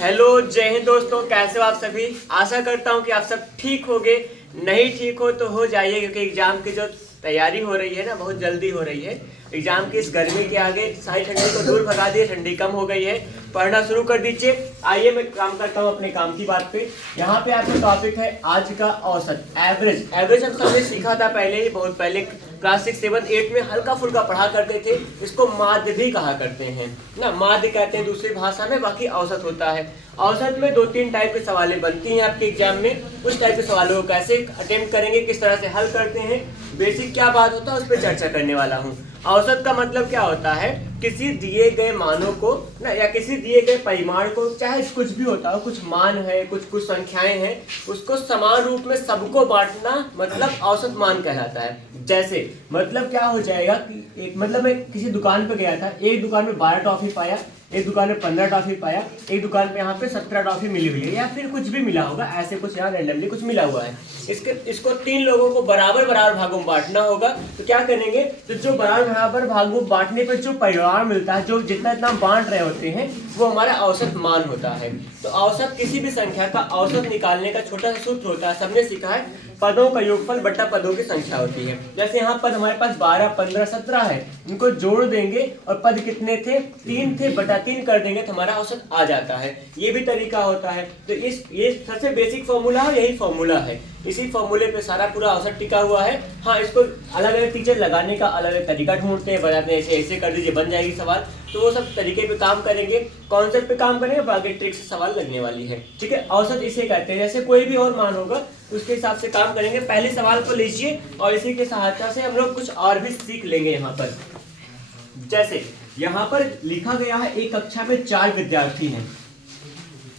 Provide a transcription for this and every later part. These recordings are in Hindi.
हेलो, जय हिंद दोस्तों। कैसे हो आप सभी? आशा करता हूँ कि आप सब ठीक होगे। नहीं ठीक हो तो हो जाइए, क्योंकि एग्जाम की जो तैयारी हो रही है ना, बहुत जल्दी हो रही है। एग्जाम की इस गर्मी के आगे सारी ठंडी को दूर भगा दिए, ठंडी कम हो गई है। पढ़ना शुरू कर दीजिए। आइए मैं काम करता हूँ अपने काम की बात पे। यहाँ पे आपका टॉपिक है आज का औसत, एवरेज। एवरेज हम सबने सीखा था पहले ही, बहुत पहले क्लास 6, 7, 8 में हल्का फुल्का पढ़ा करते थे। इसको माध्य भी कहा करते हैं ना, माध्य कहते हैं दूसरी भाषा में, बाकी औसत होता है। औसत में 2-3 टाइप के सवालें बनती हैं आपके एग्जाम में। उस टाइप के सवालों को कैसे अटेम्प्ट करेंगे, किस तरह से हल करते हैं, बेसिक क्या बात होता है, उस पर चर्चा करने वाला हूँ। औसत का मतलब क्या होता है? किसी दिए गए मानों को ना, या किसी दिए गए परिमाण को, चाहे कुछ भी होता हो, कुछ मान है, कुछ संख्याएं हैं, उसको समान रूप में सबको बांटना मतलब औसत मान कहलाता है। जैसे मतलब क्या हो जाएगा कि मतलब मैं किसी दुकान पे गया था, एक दुकान में 12 टॉफी पाया, एक दुकान में 15 टॉफी पाया, एक दुकान पे यहाँ पे 17 टॉफी मिली हुई है, या फिर कुछ भी मिला होगा, ऐसे कुछ यहाँ रैंडमली कुछ मिला हुआ है। इसको 3 लोगों को बराबर बराबर भागों में बांटना होगा। तो क्या करेंगे? तो जो बराबर भागों में बांटने पर जो परिणाम मिलता है, जो जितना इतना बांट रहे होते हैं, वो हमारा औसत मान होता है। तो औसत किसी भी संख्या का औसत निकालने का छोटा सा सूत्र होता है, सबने सीखा है। पदों का योगफल बट्टा पदों की संख्या होती है। जैसे यहाँ पद हमारे पास 12, 15, 17 है, इनको जोड़ देंगे और पद कितने थे? 3 थे, बटा 3 कर देंगे तो हमारा औसत आ जाता है। ये भी तरीका होता है। तो ये सबसे बेसिक फॉर्मूला है, यही फॉर्मूला है। इसी फॉर्मूले पे सारा पूरा औसत टिका हुआ है। हाँ, इसको अलग अलग टीचर लगाने का अलग अलग तरीका ढूंढते हैं, बताते हैं ऐसे कर दीजिए बन जाएगी सवाल। तो वो सब तरीके पे काम करेंगे, कॉन्सेप्ट पे काम करेंगे, बाकी ट्रिक से सवाल लगने वाली है। ठीक है, औसत इसे कहते हैं। जैसे कोई भी और मान होगा उसके हिसाब से काम करेंगे। पहले सवाल को लीजिए और इसी की सहायता से हम लोग कुछ और भी सीख लेंगे। यहाँ पर जैसे यहाँ पर लिखा गया है, एक कक्षा में 4 विद्यार्थी हैं।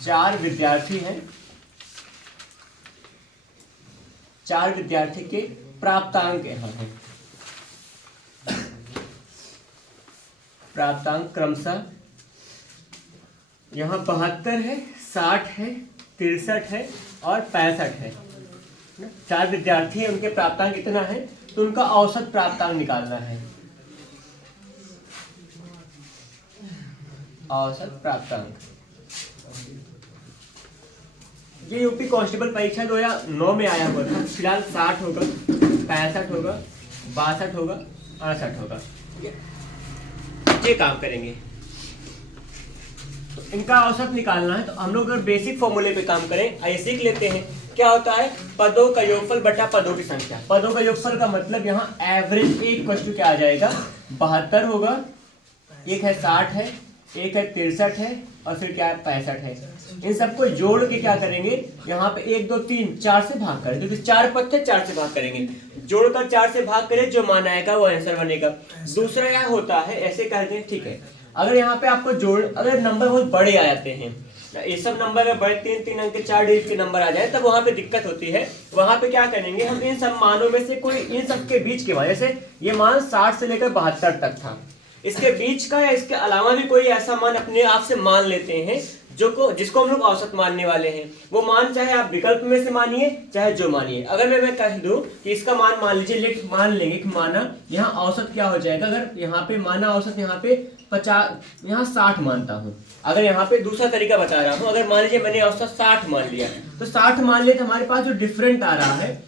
4 विद्यार्थी हैं, 4 विद्यार्थी के प्राप्तांक यहाँ है। प्राप्तांक क्रमशः यहाँ 72 है, 60 है, 63 है और 65 है। 4 विद्यार्थी हैं, उनके प्राप्तांक इतना है, तो उनका औसत प्राप्तांक निकालना है। औसत प्राप्तांक ये यूपी कांस्टेबल परीक्षा 2009 में आया हुआ था। फिलहाल 60 होगा, 65 होगा, 62 होगा, 68 होगा। ये काम करेंगे। तो इनका औसत निकालना है। तो हम लोग अगर बेसिक फॉर्मूले पे काम करें, आइए सीख लेते हैं। क्या होता है? पदों का योगफल बटा पदों की संख्या। पदों का योगफल का मतलब यहाँ एवरेज एक वस्तु क्या आ जाएगा? 72 होगा, एक है 60 है, एक है 63 है और फिर क्या है 65 है। इन सबको जोड़ के क्या करेंगे? यहाँ पे 1, 2, 3, 4 से भाग करें, क्योंकि 4 पद थे, 4 से भाग करेंगे। जोड़कर 4 से भाग करें, जो मान आएगा वो आंसर बनेगा। दूसरा यह होता है, ऐसे कहते हैं, ठीक है, अगर यहाँ पे आपको अगर नंबर बहुत बड़े आ जाते हैं, ये सब नंबर अगर बड़े 3-3 अंक के 4 डिजिट के नंबर आ जाए, तब वहां पे दिक्कत होती है। वहां पे क्या करेंगे? हम इन सब मानों में से कोई, इन सब के बीच के मान, जैसे ये मान 60 से लेकर 72 तक था, इसके बीच का या इसके अलावा भी कोई ऐसा मान अपने आप से मान लेते हैं जिसको हम लोग औसत मानने वाले हैं। वो मान चाहे आप विकल्प में से मानिए, चाहे जो मानिए। अगर मैं कह दूं कि इसका मान मान लीजिए, मान लेंगे कि माना यहाँ औसत क्या हो जाएगा। अगर यहाँ पे माना औसत यहाँ पे 50, यहाँ 60 मानता हूँ। अगर यहाँ पे दूसरा तरीका बता रहा हूँ, अगर मान लीजिए मैंने औसत 60 मान लिया, तो 60 मान लिया तो हमारे पास जो डिफरेंट आ रहा है,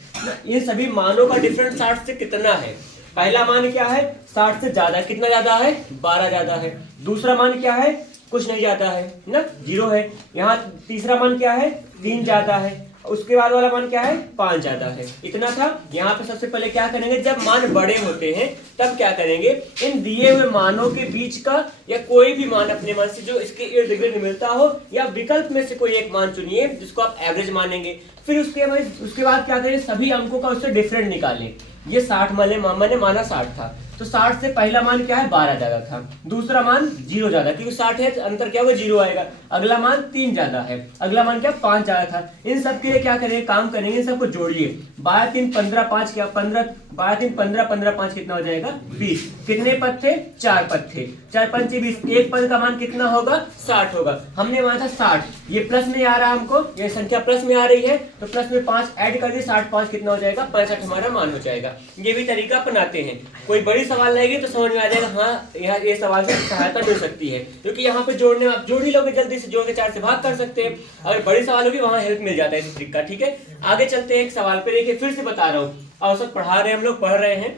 इन सभी मानों का डिफरेंट 60 से कितना है? पहला मान क्या है? 60 से ज्यादा। कितना ज्यादा है? 12 ज्यादा है। दूसरा मान क्या है? कुछ नहीं ज्यादा है ना, 0 है। यहाँ तीसरा मान क्या है? 3 ज्यादा है। उसके बाद वाला मान क्या है? 5 ज्यादा है। इतना था। यहाँ पे सबसे पहले क्या करेंगे? जब मान बड़े होते हैं तब क्या करेंगे? इन दिए हुए मानों के बीच का या कोई भी मान अपने मन से जो इसके इर्द गिर्द मिलता हो, या विकल्प में से कोई एक मान चुनिए जिसको आप एवरेज मानेंगे। फिर उसके बाद क्या करें? सभी अंकों का उससे डिफरेंट निकालें। ये 60 मैंने माना 60 था, तो 60 से पहला मान क्या है? 12 ज्यादा था। दूसरा मान 0 ज्यादा, क्योंकि 60 है, अंतर क्या हुआ? 0 आएगा। अगला मान 3 ज्यादा है। अगला मान क्या? 5 ज्यादा था। इन सब के लिए क्या करेंगे? काम करेंगे, इन सबको जोड़िए। 12, 3, 15, 5 क्या? 15, 12, 3, 15, 15, 5 कितना हो जाएगा? 20। कितने पद थे? 4 पद थे। 4 पंचे 20। एक पद का मान कितना होगा? 60 होगा। हमने माना था 60, ये प्लस में आ रहा है हमको, ये संख्या प्लस में आ रही है, तो प्लस में 5 ऐड कर दिए, 60, 5 कितना हो जाएगा? 65 हमारा मान हो जाएगा। ये भी तरीका अपनाते हैं। कोई बड़ी बड़ी सवाल रहेगी तो समझ में आ जाएगा, हाँ ये सवाल से सहायता मिल सकती है, क्योंकि यहाँ पे जोड़ने में आप जोड़ ही लोगे, जल्दी से जोड़ के 4 से भाग कर सकते हैं। अगर बड़ी सवाल होगी वहाँ हेल्प मिल जाता है इस ट्रिक का। ठीक है, आगे चलते हैं एक सवाल पे। देखिए फिर से बता रहा हूँ, औसत पढ़ा रहे हैं हम लोग, पढ़ रहे हैं।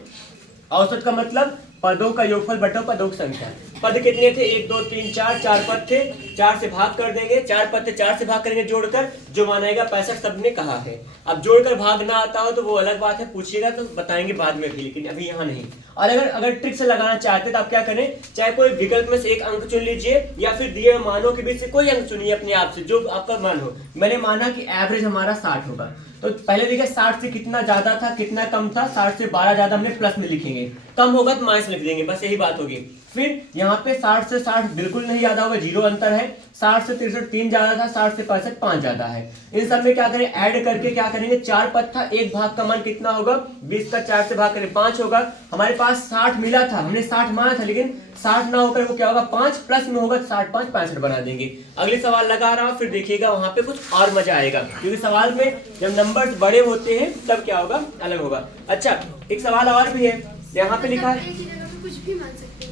औसत का मतलब पदों का योगफल बटा पदों की संख्या। पद कितने थे? 1 2 3 4, 4 पद थे, 4 से भाग कर देंगे, 4 पद थे 4 से भाग करेंगे जोड़कर, जो मान आएगा 65 सबने कहा है। अब जोड़कर भाग ना आता हो तो वो अलग बात है, पूछिएगा तो बताएंगे बाद में भी, लेकिन अभी यहाँ नहीं। और अगर ट्रिक से लगाना चाहते तो आप क्या करें, चाहे कोई विकल्प में से एक अंक चुन लीजिए या फिर दिए मानों के बीच से कोई अंक चुनिए अपने आप से, जो आपका मन हो। मैंने माना कि एवरेज हमारा 60 होगा, तो पहले देखिए 60 से कितना ज्यादा था कितना कम था, 60 से 12 ज्यादा हमने प्लस में लिखेंगे, कम होगा तो माइनस लिख देंगे, बस यही बात होगी। फिर यहाँ पे 60 से 60 बिल्कुल नहीं ज्यादा होगा, 0 अंतर है। 60 से 63 3 ज्यादा था, 60 से 65 5 ज्यादा है। इन सब में क्या करें, ऐड करके क्या करेंगे, 4 पद था, एक भाग का मान कितना होगा, 20 का 4 से भाग करें 5 होगा। हमारे पास 60 मिला था, हमने 60 माना था, लेकिन 60 ना होकर वो क्या होगा 5 प्लस में होगा, 60 5 65 बना देंगे। अगले सवाल लगा रहा हूं, फिर देखिएगा वहां पे कुछ और मजा आएगा, क्योंकि सवाल में जब नंबर्स बड़े होते हैं तब क्या होगा, अलग होगा। अच्छा एक सवाल और भी है, यहाँ पे लिखा है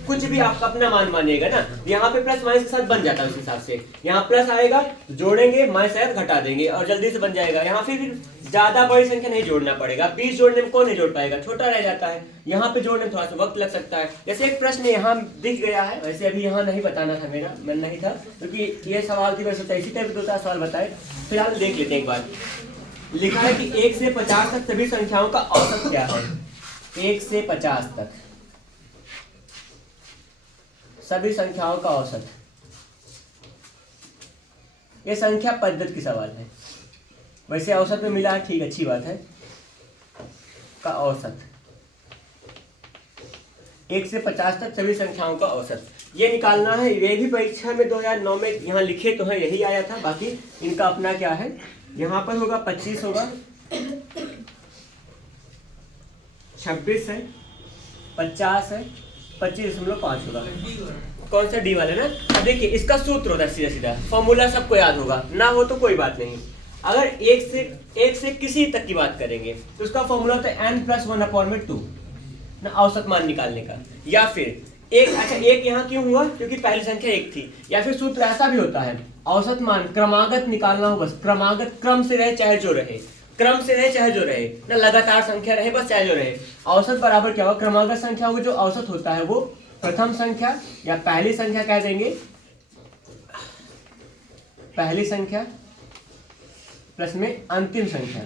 कुछ भी आप अपना मान मानिएगा ना, यहाँ पे प्लस माइनस के साथ बन जाता है उस हिसाब से। यहाँ प्लस आएगा जोड़ेंगे, माइनस आएगा घटा देंगे और जल्दी से बन जाएगा। यहाँ फिर ज्यादा बड़ी संख्या नहीं जोड़ना पड़ेगा, 20 जोड़ने में कौन नहीं जोड़ पाएगा, छोटा रह जाता है। यहाँ पे जोड़ने में थोड़ा सा वक्त लग सकता है। जैसे एक प्रश्न यहाँ दिख गया है, वैसे अभी यहाँ नहीं बताना था, मेरा मन नहीं था, क्योंकि ये सवाल थी, वैसे इसी टाइप दूसरा सवाल बताए। फिलहाल देख लेते हैं एक बार। लिखा है कि 1 से 50 तक सभी संख्याओं का औसत क्या है। 1 से 50 तक सभी संख्याओं का औसत, ये संख्या पद्धति की सवाल है, वैसे औसत में मिला है, ठीक अच्छी बात है। का औसत 1 से 50 तक सभी संख्याओं का औसत ये निकालना है। ये भी परीक्षा में 2009 में यहाँ लिखे तो है, यही आया था। बाकी इनका अपना क्या है, यहाँ पर होगा 25 होगा, 26 है, 50 है, 25.5 होगा। कौन सा डी वाले ना। अब देखिए इसका सूत्र होता है सीधा सीधा, फॉर्मूला सबको याद होगा, ना हो तो कोई बात नहीं। अगर एक से किसी तक की बात करेंगे तो उसका फॉर्मूला होता है n+1/2 ना, औसत मान निकालने का। या फिर एक, अच्छा एक यहाँ क्यों हुआ, क्योंकि पहली संख्या 1 थी। या फिर सूत्र ऐसा भी होता है, औसत मान क्रमागत निकालना हो, बस क्रमागत, क्रम से रहे चाहे जो रहे, क्रम से रहे चाहे जो रहे ना, लगातार संख्या रहे बस चाहे जो रहे। औसत बराबर क्या होगा, क्रमागत संख्या होगी, जो औसत होता है वो प्रथम संख्या या पहली संख्या कह देंगे, पहली संख्या प्लस में अंतिम संख्या,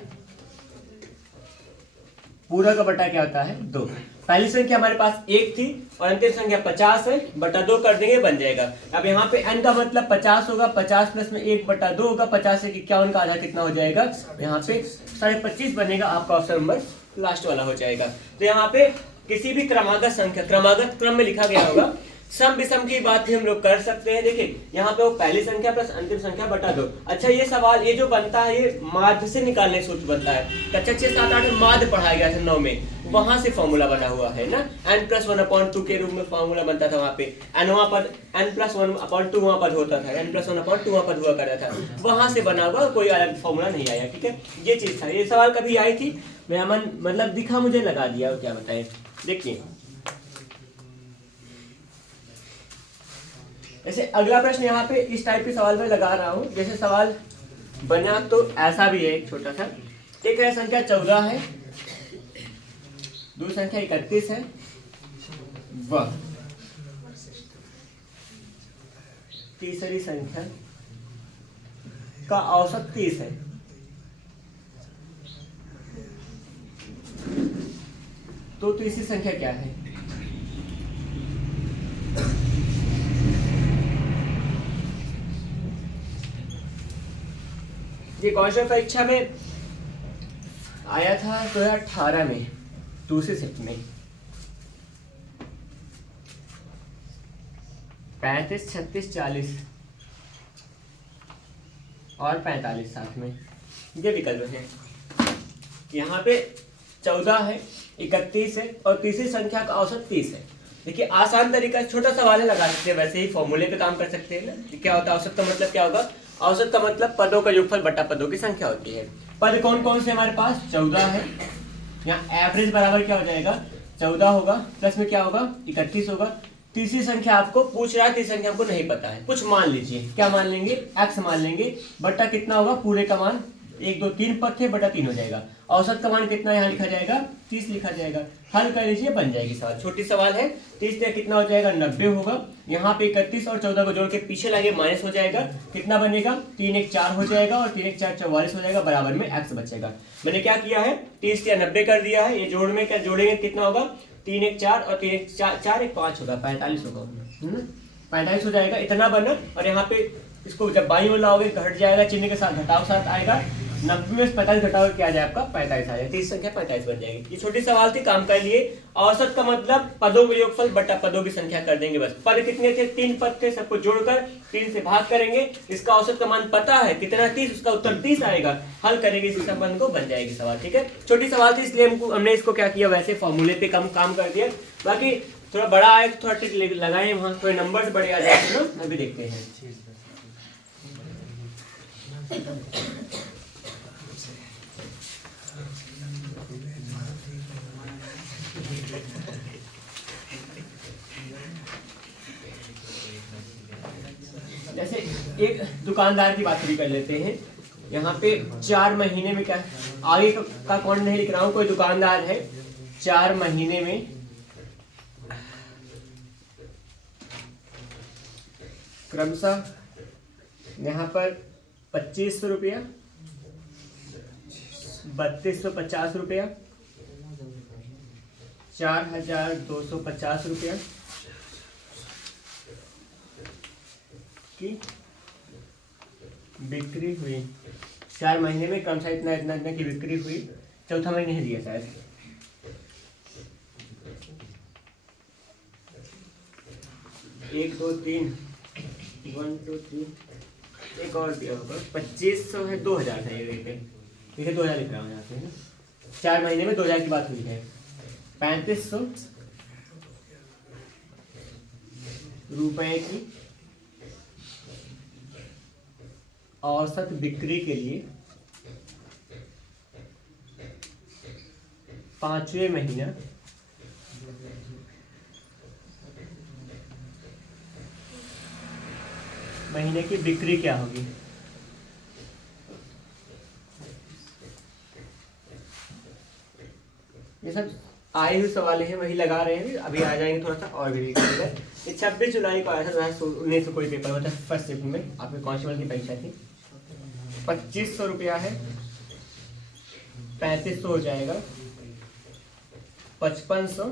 पूरा का बटा क्या होता है 2। पहली संख्या हमारे पास 1 थी और अंतिम संख्या 50 है, बटा 2 कर देंगे बन जाएगा। अब यहाँ पे n का मतलब 50 होगा, 50 प्लस में 1/2 होगा, 50 से 51 का आधा कितना हो जाएगा, यहाँ पे 25.5 बनेगा, आपका ऑप्शन नंबर लास्ट वाला हो जाएगा। तो यहाँ पे किसी भी क्रमागत संख्या, क्रमागत क्रम में लिखा गया होगा, सम विषम की बात भी हम लोग कर सकते हैं। देखिए यहाँ पे वो पहली संख्या प्लस अंतिम संख्या बटा 2। अच्छा ये सवाल ये जो बनता है ये माध्य से निकालने सूत्र बनता है, कक्षा 6 7 8 में माध्य पढ़ाया गया था 9 में, वहां से फॉर्मूला बना हुआ है ना, n+1/2 के रूप में फॉर्मूला बनता था वहां पे। n पद n+1/2 वहां पद होता था, n+1/2 वहां पद हुआ करता था, वहां से बना हुआ, कोई अलग फॉर्मूला नहीं आया। ठीक है, ये चीज था। ये सवाल कभी आई थी, मेरा मन मतलब दिखा, मुझे लगा दिया, क्या बताए। देखिए जैसे अगला प्रश्न यहाँ पे इस टाइप के सवाल में लगा रहा हूँ। जैसे सवाल बना तो ऐसा भी है, एक छोटा सा, एक है संख्या 14 है, दूसरी संख्या 31 है, वह तीसरी संख्या का औसत 30 है। तो तीसरी संख्या क्या है। ये क्वेश्चन परीक्षा में आया था 2018 में, दूसरे सेट में 35 36 40 और 45 साथ में ये विकल्प है। यहाँ पे 14 है, 31 है और तीसरी संख्या का औसत 30 है। देखिए आसान तरीका, छोटा सवाल है, लगा सकते हैं, वैसे ही फॉर्मूले पे काम कर सकते हैं ना। क्या होता है औसत का मतलब, क्या होगा औसत का मतलब पदों का योगफल बटा पदों की संख्या होती है। पद कौन कौन से हमारे पास 14 है, यहाँ एवरेज बराबर क्या हो जाएगा 14 होगा, प्लस में क्या होगा 31 होगा। तीसरी संख्या आपको पूछ रहा है, तीसरी संख्या हमको नहीं पता है, कुछ मान लीजिए, क्या मान लेंगे, x मान लेंगे, बटा कितना होगा, पूरे का मान 1 2 3 पद थे, बटा 3 हो जाएगा। औसत का मान कितना यहाँ लिखा जाएगा, 30 लिखा जाएगा। हल कर लीजिए, बन जाएगी सवाल, छोटी सवाल है। 30 से कितना हो जाएगा, 90 होगा। यहाँ पे 31 और 14 को जोड़ के पीछे लागे माइनस हो जाएगा, कितना बनेगा, 3 1 4 हो जाएगा, और 3 1 4 44 हो जाएगा, बराबर में x बचेगा। मैंने क्या किया है, 30 या 90 कर दिया है, ये जोड़ में क्या जोड़ेंगे, कितना होगा, 3 1 4 और 3 1 4 1 5 होगा, 45 होगा, 45 हो जाएगा, इतना बना। और यहाँ पे इसको जब बाईं ओर लाओगे घट जाएगा, चिन्ह के साथ घटाव साथ आएगा, 90 में 45 घटाओ क्या आ जाए आपका 45 आ जाए, 30 संख्या 45 बन जाएगी। ये छोटी सवाल थी, काम कर लिए। औसत का मतलब पदों का योगफल बटा पदों की संख्या कर देंगे बस। पद कितने थे, 3 पद थे, सबको जोड़कर 3 से भाग करेंगे, इसका औसत का मान पता है कितना 30, उसका उत्तर 30 आएगा। हल करेंगे इस संबंध को, बन जाएगी सवाल। ठीक है, छोटी सवाल थी इसलिए हमने इसको क्या किया, वैसे फॉर्मूले पे कम काम कर दिया। बाकी थोड़ा बड़ा आए थोड़ा टिक लगाए, वहाँ थोड़े नंबर बड़े आ जाएंगे ना, अभी देखते हैं। जैसे एक दुकानदार की बात भी कर लेते हैं। यहाँ पे 4 महीने में क्या, आगे का कौन नहीं लिख रहा हूँ, कोई दुकानदार है, 4 महीने में क्रमशः यहाँ पर 2500 रुपया, 3250 रुपया, 4250 रुपया की बिक्री हुई। 4 महीने में क्रमशः इतना इतना इतना की बिक्री हुई। चौथा महीने नहीं दिया शायद, 1 2 3 1 2 3 एक और दिया होगा, 2500 है, 2000 था ये रेट है, ठीक है 2000 लिख रहा हूँ यहाँ पे। 4 महीने में 2000 की बात हुई है। 3500 रुपए की औसत बिक्री के लिए 5वें महीना महीने की बिक्री क्या होगी। ये सब आए हुए सवाल हैं, वही लगा रहे हैं, अभी आ जाएंगे थोड़ा सा और भी देखेंगे। ये 26 जुलाई को आया था, 2019 कोई पेपर होता है फर्स्ट शिफ्ट में, आपके कांस्टेबल की परीक्षा थी। 2500 रुपया है, 3500 हो जाएगा, 5500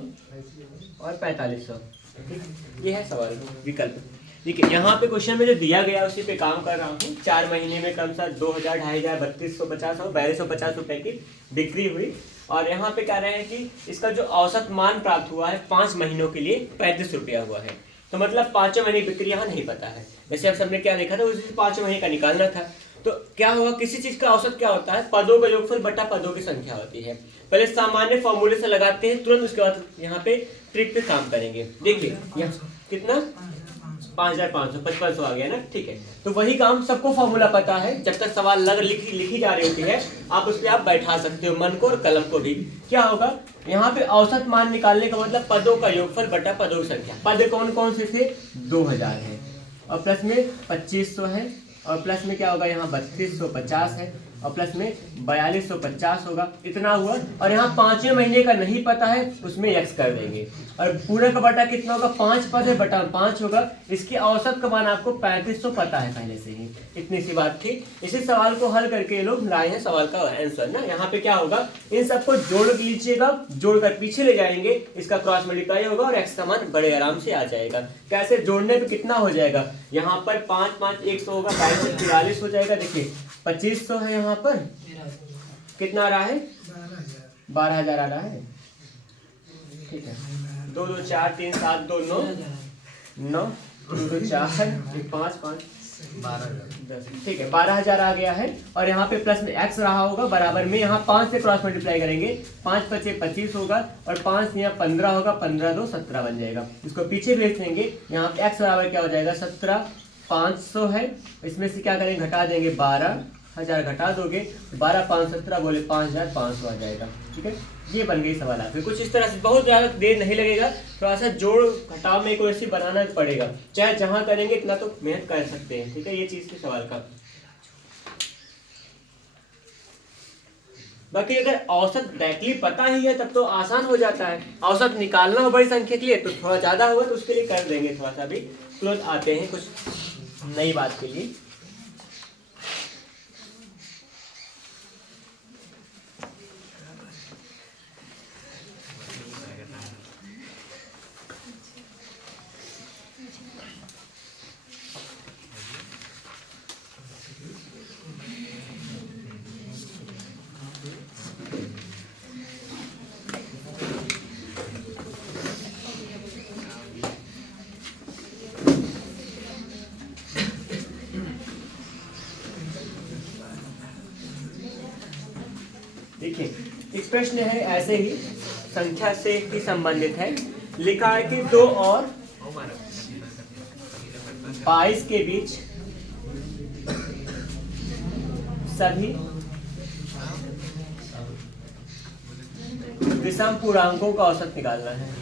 और 4500। ये है सवाल विकल्प। देखिए यहाँ पे क्वेश्चन में जो दिया गया उसी पे काम कर रहा हूँ। 4 महीने में क्रमशः 2000, 2500, 3250 और 4250 रुपए की बिक्री हुई। और यहाँ पे कह रहे हैं कि इसका जो औसत मान प्राप्त हुआ है 5 महीनों के लिए 35 रुपया हुआ है। तो मतलब 5 महीने बिक्री यहाँ नहीं पता है। वैसे आप सबने क्या देखा था, उसी 5 महीने का निकालना था। तो क्या होगा, किसी चीज का औसत क्या होता है, पदों का योगफल बटा पदों की संख्या होती है। पहले सामान्य फॉर्मूले से लगाते हैं, तुरंत उसके बाद यहाँ पे ट्रिक पे काम करेंगे। देखिए यहाँ कितना 5500, 5500 आ गया ना, ठीक है। तो वही काम, सबको फॉर्मूला पता है, जब तक सवाल लिखी जा रही होती है आप उस पर आप बैठा सकते हो मन को और कलम को भी। क्या होगा यहाँ पे, औसत मान निकालने का मतलब पदों का योगफल बटा पदों की संख्या। पद कौन कौन से थे, 2000 है, और प्लस में 2500 है, और प्लस में क्या होगा यहाँ 3250 है, और प्लस में 4250 होगा, इतना हुआ। और यहाँ 5वें महीने का नहीं पता है, उसमें x कर देंगे। और पूरा का बटा कितना होगा, 5 पद है, बटा 5 होगा। इसके औसत का मान आपको 3500 पता है पहले से ही, इतनी सी बात थी। इसी सवाल को हल करके ये लोग लाए हैं सवाल का आंसर ना। यहाँ पे क्या होगा, इन सबको जोड़ लीजिएगा, जोड़कर पीछे ले जाएंगे, इसका क्रॉस मल्टीप्लाई होगा और x का मान बड़े आराम से आ जाएगा। कैसे, जोड़ने पे कितना हो जाएगा, यहाँ पर 5 5 100 होगा, 2244 हो जाएगा। देखिए 2500 है, यहाँ पर कितना आ रहा है, 12000 आ रहा है, ठीक है। 2 2 4 3 7 2 9 9 2 2 4 5 5 10, ठीक है 12000 आ गया है। और यहाँ पे प्लस में x रहा होगा, बराबर में यहाँ 5 से क्रॉस मल्टीप्लाई करेंगे, 5 5 25 होगा, और 5 यहाँ 15 होगा, 15 2 17 बन जाएगा। इसको पीछे भेज देंगे, यहाँ पे x बराबर क्या हो जाएगा, 17500 है। इसमें से क्या करेंगे, घटा देंगे, 12000 घटा दोगे, 12 5 17 बोले 5500 आ जाएगा, ठीक है। ये बन गई सवाल आपके। कुछ इस तरह से, बहुत ज़्यादा देर नहीं लगेगा, थोड़ा सा जोड़ घटाव में को ऐसे बनाना पड़ेगा, चाहे जहाँ करेंगे इतना तो मेहनत कर सकते हैं, ठीक है, ये चीज़ के सवाल का। बाकी अगर औसत डायरेक्टली पता ही है तब तो आसान हो जाता है, औसत निकालना हो बड़ी संख्या के लिए तो थोड़ा ज़्यादा होगा, तो उसके लिए कर देंगे थोड़ा सा भी क्लोज आते हैं कुछ नई बात के लिए। देखिए एक प्रश्न है ऐसे ही, संख्या से ही संबंधित है। लिखा है कि 2 और 22 के बीच सभी विषम पूर्णांकों का औसत निकालना है।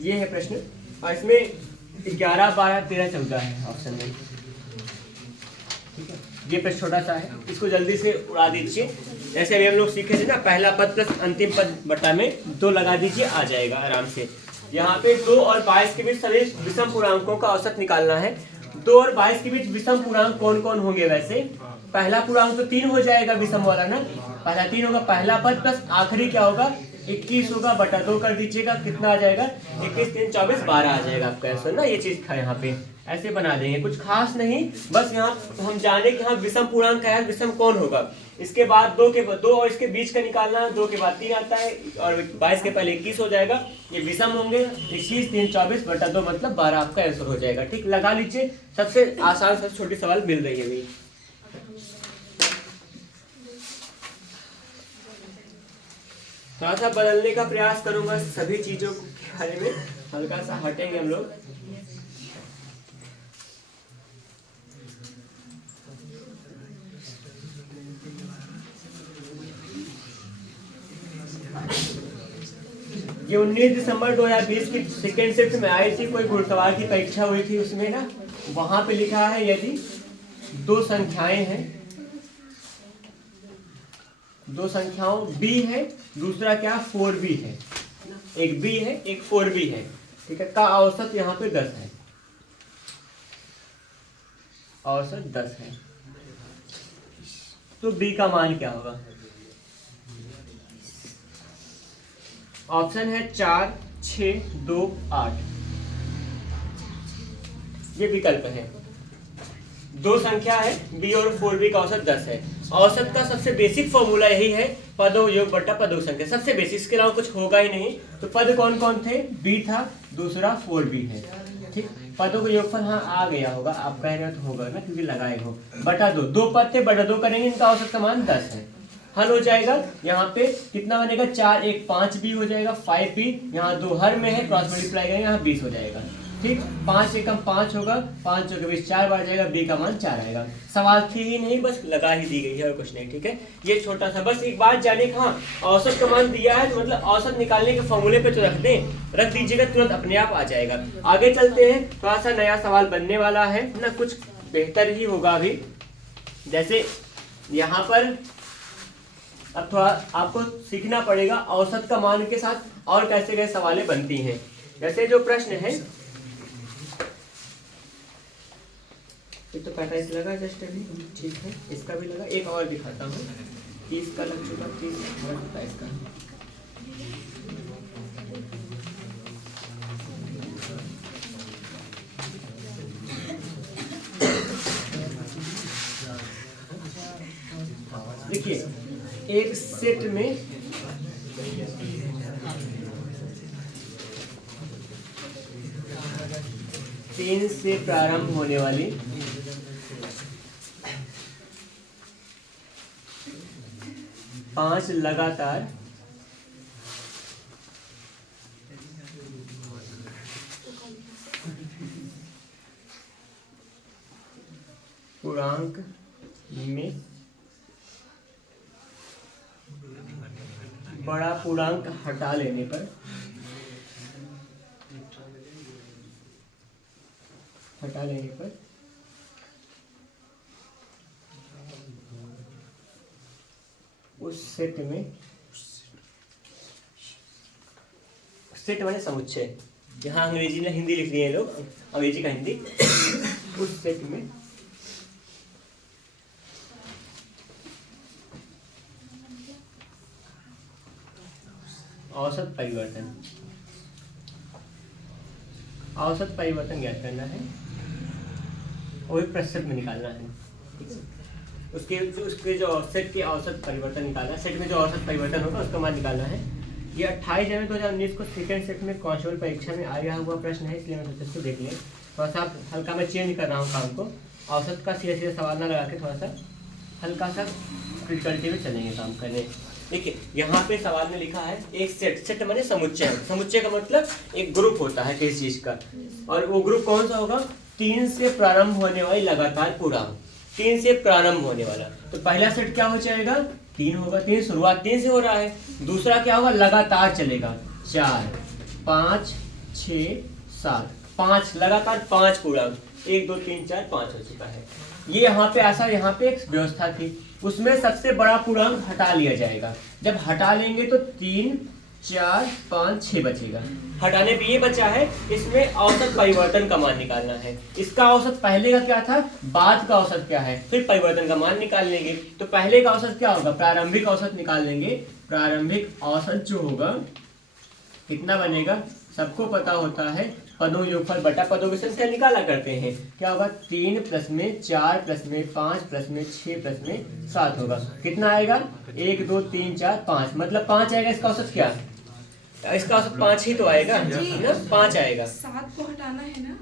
ये है प्रश्न, और इसमें 11, 12, 13, 14 है ऑप्शन में। ठीक है, ये प्रश्न छोटा सा है, इसको जल्दी से उड़ा दीजिए। जैसे अभी हम लोग सीखे थे ना, पहला पद प्लस अंतिम पद बटा में 2 लगा दीजिए, आ जाएगा आराम से। यहाँ पे 2 और 22 के बीच सभी विषम पूर्णांकों का औसत निकालना है। 2 और 22 के बीच विषम पूर्णांक कौन कौन होंगे? वैसे पहला पूर्णांक तो 3 हो जाएगा, विषम वाला ना, पहला 3 होगा, पहला पद प्लस आखिरी क्या होगा 21 होगा, बटा 2 कर दीजिएगा, कितना आ जाएगा 21, 3, 24, 12 आ जाएगा आपका आंसर ना। ये चीज था यहाँ पे, ऐसे बना देंगे, कुछ खास नहीं, बस यहाँ हम जाने कि हाँ विषम पूर्णांक क्या है, विषम कौन होगा। इसके बाद 2 और इसके बीच का निकालना, 2 के बाद 3 आता है, और 22 के पहले 21 हो जाएगा, ये विषम होंगे। 21, 3, 24 बटा 2 मतलब 12 आपका आंसर हो जाएगा। ठीक, लगा लीजिए, सबसे आसान सबसे छोटी सवाल मिल रही है अभी। थोड़ा सा बदलने का प्रयास करूंगा सभी चीजों के बारे में, हल्का सा हटेंगे हम लोग। ये 19 दिसंबर 2020 की सेकेंड शिफ्ट में आई थी, कोई घुड़सवार की परीक्षा हुई थी उसमें ना, वहां पे लिखा है यदि 2 संख्याएं हैं, 2 संख्याओं b है, दूसरा क्या 4b है, एक b है एक 4b है, ठीक है, का औसत यहाँ पे 10 है, औसत 10 है, तो b का मान क्या होगा? ऑप्शन है 4, 6, 2, 8, ये विकल्प है। 2 संख्या है b और 4b का औसत 10 है। औसत का सबसे बेसिक फॉर्मूला यही है, पदों योग बटा पदों संख्या, सबसे बेसिक, इसके अलावा कुछ होगा ही नहीं। तो पद कौन कौन थे? b था, दूसरा 4b है, ठीक, पदों का योगफल हाँ आ गया होगा, आप कह रहे हो तो होगा ना, क्योंकि लगाए हो, बटा 2, 2 पद थे, बटा 2 करेंगे, इनका औसत का मान 10 है। हल हो जाएगा, यहाँ पे कितना बनेगा 4, 1, 5b हो जाएगा, 5b, यहाँ 2 हर में है, क्रॉस मल्टीप्लाई करेंगे, यहाँ 20 हो जाएगा, ठीक, 5 एकम 5 होगा, 5 चौके 20, 4 बार जाएगा, b का मान 4 आएगा। सवाल थी ही नहीं, बस लगा ही दी गई है और कुछ नहीं, ठीक है, ये छोटा सा बस एक बात जाने का, हाँ औसत का मान दिया है तो मतलब औसत निकालने के फॉर्मूले पे तो रख दें, रख दीजिएगा, तुरंत अपने आप आ जाएगा। आगे चलते हैं, थोड़ा सा नया सवाल बनने वाला है ना, कुछ बेहतर ही होगा अभी। जैसे यहाँ पर अब थोड़ा आपको सीखना पड़ेगा औसत का मान के साथ और कैसे कैसे सवालें बनती हैं। जैसे जो प्रश्न है, ये तो 45 लगा जस्ट अभी, ठीक है, इसका भी लगा, एक और दिखाता हूँ, 30 का लग चुका, 30 और 27 का। देखिए एक सेट में 3 से प्रारंभ होने वाली 5 लगातार पूर्णांक में बड़ा पूर्णांक हटा लेने पर उस सेट में, सेट माने समुच्चय, यहाँ अंग्रेजी में हिंदी लिख दिए हैं लोग, अंग्रेजी का हिंदी। उस सेट में औसत परिवर्तन ज्ञात करना है और प्रतिशत में निकालना है। उसके जो सेट के औसत परिवर्तन निकालना है, सेट में जो औसत परिवर्तन होगा उसका मान निकालना है। ये 28 जनवरी 2019 को सेकंड सेट में कांस्टेबल परीक्षा में आया हुआ प्रश्न है, इसलिए मैं सोचा इसको देख लें। थोड़ा सा हल्का मैं चेंज कर रहा हूँ काम को, औसत का सीधे सीधे सवाल ना लगा के थोड़ा सा हल्का सा क्रिटिकलिटी में चलेंगे काम करने। देखिए यहाँ पे सवाल में लिखा है एक सेट माने समुच्चय। समुच्चय का मतलब एक ग्रुप होता है किसी चीज का, और वो ग्रुप कौन सा होगा? 3 से प्रारंभ होने वाली लगातार पूर्णांक, 3 से प्रारंभ होने वाला। तो पहला सेट क्या हो जाएगा? 3 होगा, 3 शुरुआत 3 से हो रहा है। दूसरा क्या होगा? लगातार चलेगा, 4 5 6 7 5 लगातार 5 पूर्णांक, 1 2 3 4 5 हो चुका है। ये यहाँ पे ऐसा, यहाँ पे एक व्यवस्था थी, उसमें सबसे बड़ा पूर्णांक हटा लिया जाएगा। जब हटा लेंगे तो 3 4 5 6 बचेगा। हटाने पे ये बचा है, इसमें औसत परिवर्तन का मान निकालना है। इसका औसत पहले का क्या था, बाद का औसत क्या है, फिर परिवर्तन का मान निकाल लेंगे। तो पहले का औसत क्या होगा? प्रारंभिक औसत निकाल लेंगे। प्रारंभिक औसत जो होगा कितना बनेगा? सबको पता होता है, पदों योगफल बटा पदों की संख्या निकाला करते हैं। क्या होगा? 3 प्लस में 4 प्लस में 5 प्लस में 6 प्लस में 7 होगा। कितना आएगा? 1 2 3 4 5, मतलब 5 आएगा। इसका औसत क्या? इसका औसत 5 ही तो आएगा ना, 5 आएगा। 7 को हटाना है ना,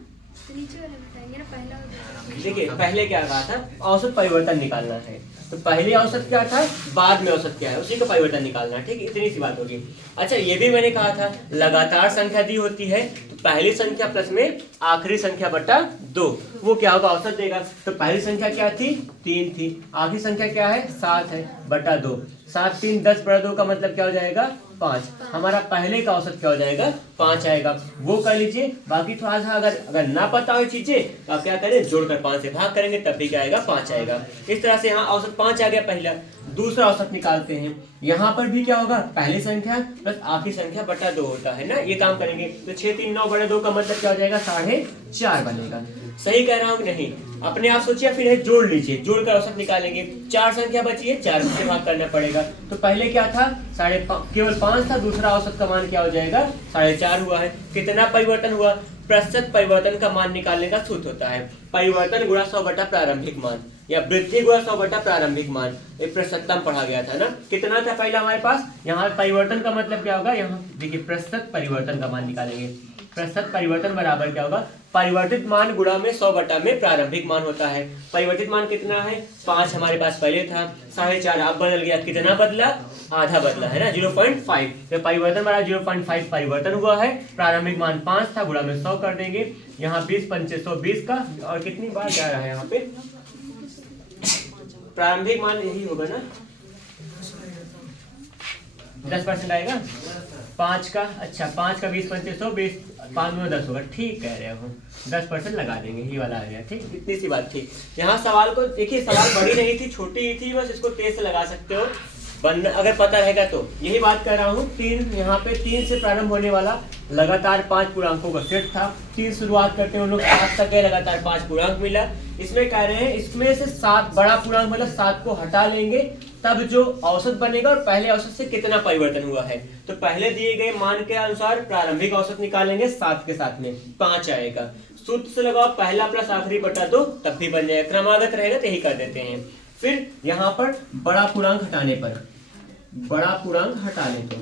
तो नीचे वाले बताएंगे ना। पहला देखिए पहले क्या कहा था? औसत परिवर्तन निकालना है। तो पहले औसत क्या था, बाद में औसत क्या है, उसी का परिवर्तन निकालना है। ठीक, इतनी सी बात होगी। अच्छा, ये भी मैंने कहा था लगातार संख्या दी होती है तो पहली संख्या प्लस में आखिरी संख्या बटा 2, वो क्या होगा? औसत देगा। तो पहली संख्या क्या थी? 3 थी। आखिरी संख्या क्या है? 7 है, बटा 2। 7 3 10 बटा 2 का मतलब क्या हो जाएगा? 5। हमारा पहले का औसत क्या हो जाएगा? 5 आएगा। वो कर लीजिए। बाकी थोड़ा सा अगर ना पता हो चीजें तो आप क्या करें, जोड़कर 5 से भाग करेंगे तब भी क्या आएगा? 5 आएगा। इस तरह से यहाँ औसत 5 आ गया पहला। दूसरा औसत निकालते हैं। यहाँ पर भी क्या होगा? पहली संख्या प्लस आखिरी संख्या बटा 2 होता है ना, ये काम करेंगे। तो 6 3 9 बटा 2 का मतलब क्या हो जाएगा? 4.5 बनेगा। सही कह रहा हूँ कि नहीं? अपने आप सोचिए, फिर है जोड़ लीजिए, जोड़कर औसत निकालेंगे। 4 संख्या बची है, 4 से भाग करना पड़ेगा। तो पहले क्या था? केवल 5 था, दूसरा औसत का मान क्या हो जाएगा? 4.5 हुआ है। कितना परिवर्तन हुआ? प्रतिशत परिवर्तन का मान निकालने का सूत्र होता है परिवर्तन गुणा 100 बटा प्रारंभिक मान, या वृद्धि गुणा 100 बटा प्रारंभिक मान। एक प्रतिशत में पढ़ा गया था ना। कितना था पहला हमारे पास? यहाँ परिवर्तन का मतलब क्या होगा? यहाँ देखिए प्रतिशत परिवर्तन का मान निकालेंगे। प्रतिशत परिवर्तन बराबर क्या होगा? परिवर्तित मान गुणा में 100 बटा में प्रारंभिक मान होता है। परिवर्तित मान कितना है? 5 हमारे पास पहले था, 4.5 अब बदल गया। कितना बदला? आधा बदला है ना, 0.5। तो परिवर्तन बराबर 0.5 परिवर्तन हुआ है। प्रारंभिक मान 5 था, गुणा में 100 कर देंगे। यहाँ 20 5 120 का, और कितनी बार जा रहा है यहाँ पे? प्रारंभिक मान यही होगा ना, 10% आएगा 5 का। अच्छा, 5 का 20 5 120, 5 में 10 होगा। ठीक कह रहे हो, 10% लगा देंगे, ये वाला आ गया। ठीक, इतनी सी बात थी। यहाँ सवाल को देखिए, सवाल बड़ी नहीं थी, छोटी ही थी, बस इसको तेज से लगा सकते हो अगर पता रहेगा तो। यही बात कर रहा हूँ। 3 यहाँ पे 3 से प्रारंभ होने वाला लगातार 5 पूर्णांकों का सेट था। 3 शुरुआत करते हैं, उन लोग 7 तक गए, लगातार 5 पूर्णांक मिला। इसमें कह रहे हैं इसमें से 7 बड़ा पूर्णांक मतलब 7 को हटा लेंगे, तब जो औसत बनेगा और पहले औसत से कितना परिवर्तन हुआ है। तो पहले दिए गए मान के अनुसार प्रारंभिक औसत निकालेंगे, 7 के साथ में 5 आएगा। सूत्र से लगाओ पहला प्लस आखिरी बटा 2, तब भी बन जाएगा। क्रमागत रहेगा तो यही कर देते हैं। फिर यहाँ पर बड़ा पूर्णांक हटाने पर, बड़ा पूर्णांक हटा ले तो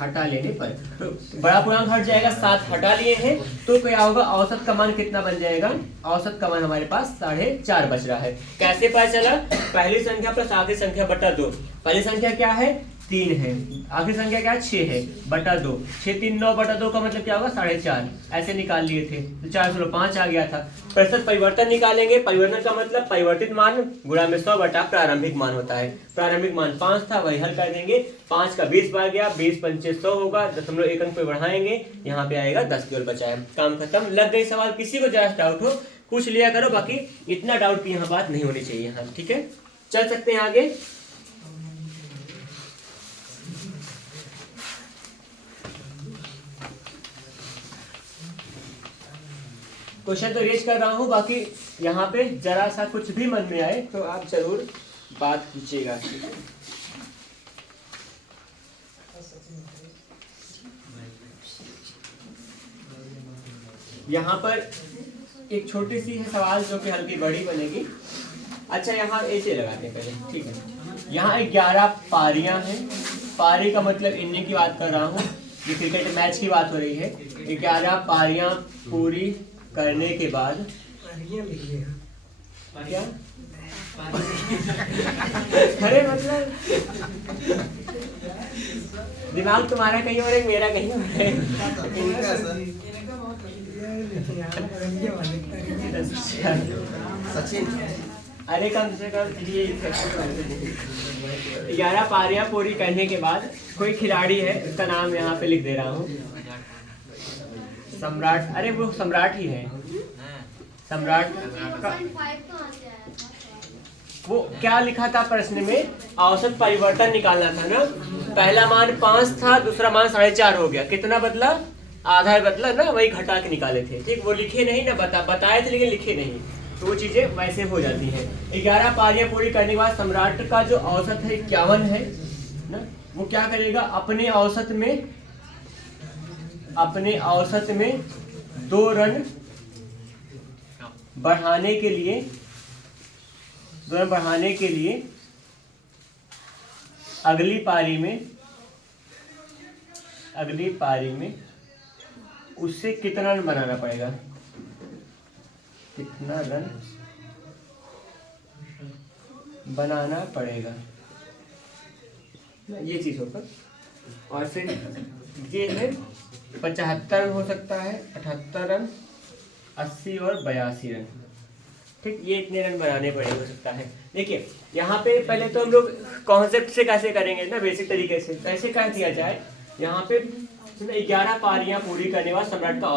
हटा लेने पर तो बड़ा पूर्णांक हट जाएगा। 7 हटा लिए हैं तो क्या होगा? औसत का मान कितना बन जाएगा? औसत का मान हमारे पास 4.5 बच रहा है। कैसे पता चला? पहली संख्या प्लस आखिरी संख्या बटा 2। पहली संख्या क्या है? 3 है, आखिरी संख्या क्या है 6 है, बटा 2, 6 3 9 बटा 2 का मतलब क्या होगा 4.5, ऐसे निकाल लिए थे तो 405 आ गया था। प्रतिशत परिवर्तन निकालेंगे, परिवर्तन का मतलब परिवर्तित मान गुणा में 100 बटा प्रारंभिक मान होता है। प्रारंभिक मान 5 था, वही हल कर देंगे, 5 का 20 बार गया, 20 पंचे 100 होगा, 0.1 अंक पे बढ़ाएंगे, यहाँ पे आएगा 10 केवल बचा है। काम खत्म। लग गई सवाल? किसी को जरा डाउट हो पूछ लिया करो, बाकी इतना डाउट की यहाँ बात नहीं होनी चाहिए। हाँ ठीक है, चल सकते हैं आगे। क्वेश्चन तो रेज कर रहा हूँ, बाकी यहाँ पे जरा सा कुछ भी मन में आए तो आप जरूर बात कीजिएगा। यहाँ पर एक छोटी सी है सवाल जो कि हल्की बड़ी बनेगी। अच्छा यहाँ ऐसे लगाते हैं पहले, ठीक है। यहाँ 11 पारियां हैं, पारी का मतलब इन्हीं की बात कर रहा हूँ, ये क्रिकेट मैच की बात हो रही है। 11 पारियां पूरी करने के बाद क्या अरे मतलब दिमाग तुम्हारा कहीं और है, मेरा कहीं और है। अरे कम से कम ये 11 पारियां पूरी करने के बाद कोई खिलाड़ी है, उसका नाम यहाँ पे लिख दे रहा हूँ, सम्राट। अरे वो सम्राट ही है, सम्राट का वो क्या लिखा था प्रश्न में, औसत परिवर्तन निकालना था ना। पहला मान 5 था, दूसरा मान 4.5 हो गया, कितना बदला? आधा बदला ना, वही घटा के निकाले थे। ठीक, वो लिखे नहीं ना, बताए थे लेकिन लिखे नहीं, तो वो चीजें वैसे हो जाती हैं। 11 पारियां पूरी करने के बाद सम्राट का जो औसत है 51 है ना, वो क्या करेगा, अपने औसत में 2 रन बढ़ाने के लिए अगली पारी में उससे कितना रन बनाना पड़ेगा, कितना रन बनाना पड़ेगा, ये चीज होगा। और फिर ये है 75 रन हो सकता है, 78 रन, 80 और 82 रन। ठीक, ये इतने रन बनाने पड़े हो सकता है। देखिए यहाँ पे पहले तो हम लोग कॉन्सेप्ट से कैसे करेंगे ना, बेसिक तरीके से कैसे क्या किया जाए। यहाँ पे 11 पारियां पूरी करने के बाद सम्राट का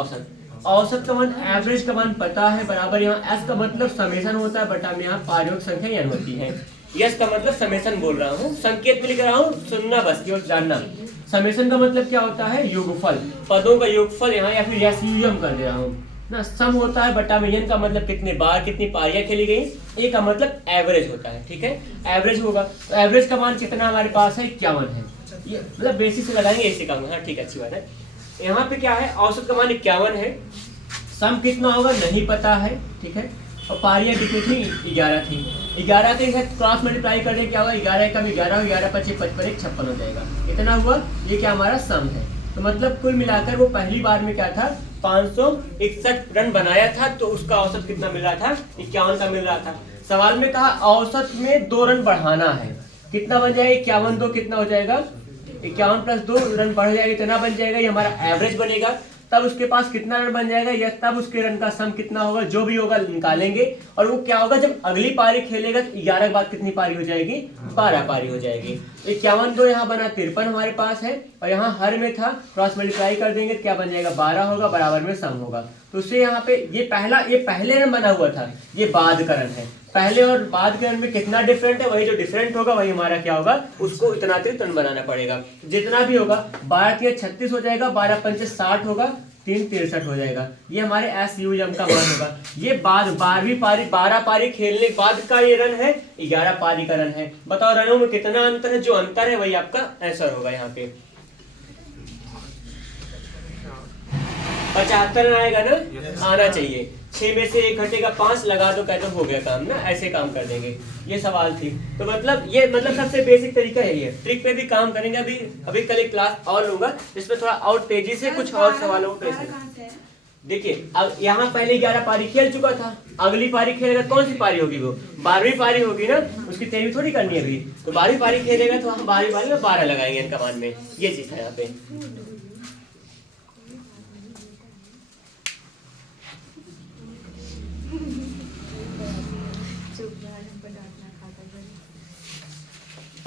औसत का मान, एवरेज का मान पता है, बराबर यहाँ एस का मतलब समेशन होता है, बटा में यहाँ पारियों की संख्या n होती है। यस का मतलब समेशन बोल रहा हूँ, संकेत में लिख रहा हूँ, सुनना बस, केवल जानना। समेशन का मतलब क्या होता है, योगफल, पदों का योगफल यहाँ, या फिर एसयूएम कर दे रहा हूँ ना। सम होता है, बटा में n का मतलब कितने बार कितनी पारियां खेली गई, ए का मतलब एवरेज होता है। ठीक है, एवरेज होगा, तो एवरेज का मान कितना हमारे पास है, 51 है। ये मतलब बेसिक से लगाएंगे, ऐसे काम। हाँ ठीक है, अच्छी बात है। यहाँ पे क्या है, औसत का मान 51 है, सम कितना होगा नहीं पता है। ठीक है, और पारियां कितनी थी, 11 थी। 11 के साथ क्रॉस मल्टीप्लाई करने क्या होगा, 11 का 11, 11 5 55 56 हो जाएगा। इतना हुआ, ये क्या हमारा सम है। तो मतलब कुल मिलाकर वो पहली बार में क्या था, 561 रन बनाया था, तो उसका औसत कितना मिल रहा था, 51 का मिल रहा था। सवाल में कहा औसत में 2 रन बढ़ाना है, कितना बन जाएगा, 51 2 कितना हो जाएगा, 51 + 2 रन बढ़ जाएगा, इतना बन जाएगा, ये हमारा एवरेज बनेगा। तब उसके पास कितना रन बन जाएगा, या तब उसके रन का सम कितना होगा, जो भी होगा निकालेंगे। और वो क्या होगा, जब अगली पारी खेलेगा तो 11 के बाद कितनी पारी हो जाएगी, 12 पारी हो जाएगी। 51 2 यहाँ बना 53 हमारे पास है, और यहाँ हर में था, क्रॉस मल्टीप्लाई कर देंगे तो क्या बन जाएगा, 12 होगा, बराबर में सम होगा। तो उससे यहाँ पे ये पहले रन बना हुआ था, ये बाद का रन है। पहले और बाद के रन में कितना डिफरेंट है, वही जो डिफरेंट होगा वही हमारा क्या होगा, उसको इतना अतिरिक्त रन बनाना पड़ेगा। जितना भी होगा, 12 3 36 हो जाएगा, 12 5 60 होगा, 3 63 हो जाएगा। ये हमारे एसयूएम का मान होगा। ये बाद 12वीं पारी, 12 पारी खेलने के बाद का ये रन है, 11 पारी का रन है। बताओ रनों में कितना अंतर है, जो अंतर है वही आपका आंसर होगा। यहाँ पे 75 रन आएगा ना, आना चाहिए। 6 में से 1 घटेगा, 5 लगा दो, कहते हो गया काम ना, ऐसे काम कर देंगे। ये सवाल थी। तो मतलब सबसे बेसिक तरीका यही है। ट्रिक पे भी काम करेंगे। अभी कल एक क्लास और लूंगा जिसमें थोड़ा और तेजी से कुछ और सवालों को देखिए अब यहाँ पहले 11 पारी खेल चुका था, अगली पारी खेलेगा कौन सी पारी होगी, वो 12वीं पारी होगी ना, उसकी 13वीं थोड़ी करनी है अभी, तो 12वीं पारी खेलेगा तो हम 12वीं पारी में 12 लगाएंगे इनका मान में, ये चीज है यहाँ पे।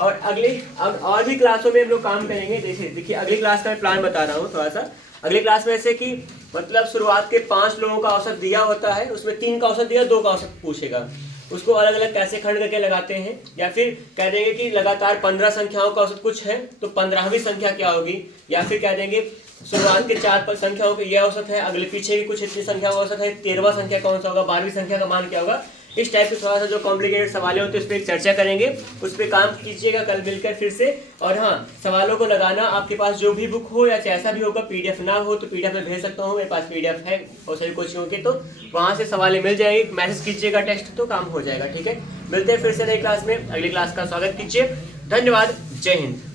और अगली अब और भी क्लासों में हम लोग काम करेंगे। देखिए अगली क्लास का मैं प्लान बता रहा हूँ थोड़ा सा। अगली क्लास में ऐसे कि मतलब शुरुआत के 5 लोगों का औसत दिया होता है, उसमें 3 का औसत दिया, 2 का औसत पूछेगा, उसको अलग अलग कैसे खंड करके लगाते हैं, या फिर कह देंगे कि लगातार 15 संख्याओं का औसत कुछ है तो 15वीं संख्या क्या होगी, या फिर कह देंगे शुरुआत के 4 संख्याओं के यह औसत है, अगले पीछे की कुछ इतनी संख्याओं का औसत है, 13वां संख्या कौन सा होगा, 12वीं संख्या का मान क्या होगा। इस टाइप के थोड़ा सा जो कॉम्प्लिकेटेड सवाल होते हैं उस पर एक चर्चा करेंगे, उस पर काम कीजिएगा कल मिलकर फिर से। और हाँ, सवालों को लगाना आपके पास जो भी बुक हो या जैसा भी होगा, पीडीएफ ना हो तो पीडीएफ में भेज सकता हूँ, मेरे पास पीडीएफ है और सभी कोचिंगों के, तो वहाँ से सवालें मिल जाएगी, मैसेज कीजिएगा टेक्स्ट तो काम हो जाएगा। ठीक है, मिलते हैं फिर से नई क्लास में, अगली क्लास का स्वागत कीजिए। धन्यवाद, जय हिंद।